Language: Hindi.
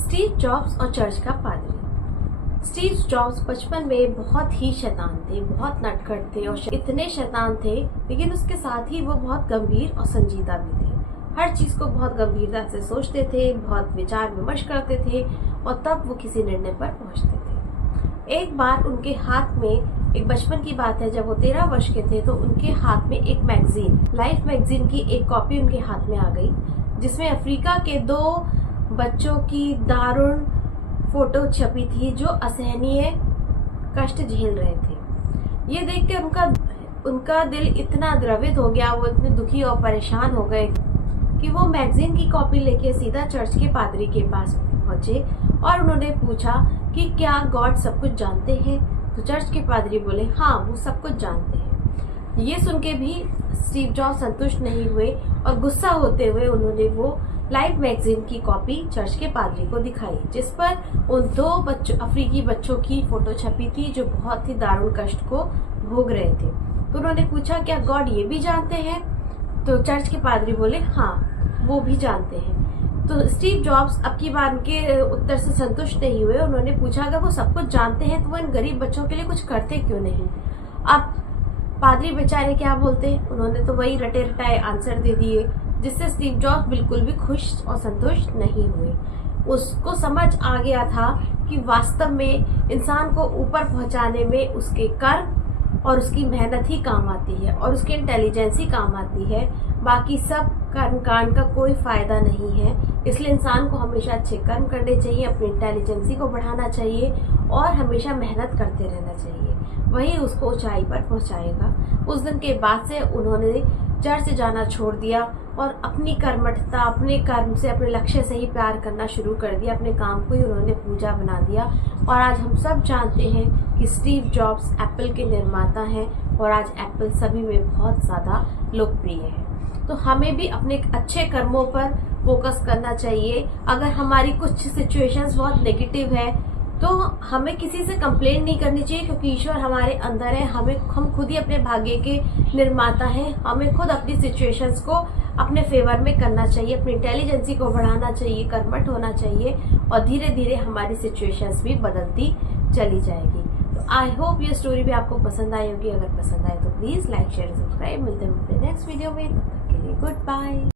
स्टीव जॉब्स और चर्च का पादरी। स्टीव जॉब्स बचपन में बहुत ही शैतान थे, बहुत नटखट थे और इतने शैतान थे, लेकिन उसके साथ ही वो बहुत गंभीर और संजीदा भी थे। हर चीज को बहुत गंभीरता से सोचते थे, बहुत विचार विमर्श करते थे और तब वो किसी निर्णय पर पहुंचते थे। एक बार उनके हाथ में, एक बचपन की बात है, जब वो 13 वर्ष के थे तो उनके हाथ में एक मैगजीन, लाइफ मैगजीन की एक कॉपी उनके हाथ में आ गई, जिसमें अफ्रीका के 2 बच्चों की दारुण फोटो छपी थी जो असहनीय कष्ट झेल रहे थे। ये देखकर उनका दिल इतना द्रवित हो गया, वो इतने दुखी और परेशान हो गए कि वो मैगजीन की कॉपी लेके सीधा चर्च के पादरी के पास पहुंचे और उन्होंने पूछा कि क्या गॉड सब कुछ जानते हैं। तो चर्च के पादरी बोले हाँ, वो सब कुछ जानते हैं। ये सुन के भी स्टीव जॉब्स संतुष्ट नहीं हुए और गुस्सा होते हुए उन्होंने वो लाइफ मैगजीन की कॉपी चर्च के पादरी को दिखाई, जिस पर उन 2 अफ्रीकी बच्चों की फोटो छपी थी जो बहुत ही दारुण कष्ट को भोग रहे थे। तो उन्होंने पूछा क्या गॉड ये भी जानते हैं। तो चर्च के पादरी बोले हाँ, वो भी जानते हैं। तो स्टीव जॉब्स अब की बार उनके उत्तर से संतुष्ट नहीं हुए। उन्होंने पूछा अगर वो सब कुछ जानते हैं तो वो इन गरीब बच्चों के लिए कुछ करते क्यों नहीं। अब पादरी बेचारे क्या बोलते, उन्होंने तो वही रटे रटाए आंसर दे दिए, जिससे स्टीव जॉब्स बिल्कुल भी खुश और संतुष्ट नहीं हुए। उसको समझ आ गया था कि वास्तव में इंसान को ऊपर पहुंचाने में उसके कर्म और उसकी मेहनत ही काम आती है और उसकी इंटेलिजेंस ही काम आती है। बाकी सब कर्मकांड का कोई फायदा नहीं है। इसलिए इंसान को हमेशा अच्छे कर्म करने चाहिए, अपनी इंटेलिजेंसी को बढ़ाना चाहिए और हमेशा मेहनत करते रहना चाहिए, वही उसको ऊंचाई पर पहुंचाएगा। उस दिन के बाद से उन्होंने चर्च जाना छोड़ दिया और अपनी कर्मठता, अपने कर्म से, अपने लक्ष्य से ही प्यार करना शुरू कर दिया। अपने काम को ही उन्होंने पूजा बना दिया। और आज हम सब जानते हैं कि स्टीव जॉब्स एप्पल के निर्माता हैं और आज एप्पल सभी में बहुत ज्यादा लोकप्रिय है। तो हमें भी अपने अच्छे कर्मों पर फोकस करना चाहिए। अगर हमारी कुछ सिचुएशंस बहुत नेगेटिव है तो हमें किसी से कंप्लेन नहीं करनी चाहिए, क्योंकि ईश्वर हमारे अंदर है। हम खुद ही अपने भाग्य के निर्माता हैं। हमें खुद अपनी सिचुएशंस को अपने फेवर में करना चाहिए, अपनी इंटेलिजेंसी को बढ़ाना चाहिए, कर्मठ होना चाहिए और धीरे धीरे हमारी सिचुएशंस भी बदलती चली जाएगी। तो आई होप ये स्टोरी भी आपको पसंद आई होगी। अगर पसंद आए तो प्लीज लाइक, शेयर, सब्सक्राइब। मिलते हैं नेक्स्ट वीडियो में, तब तक के लिए गुड बाय।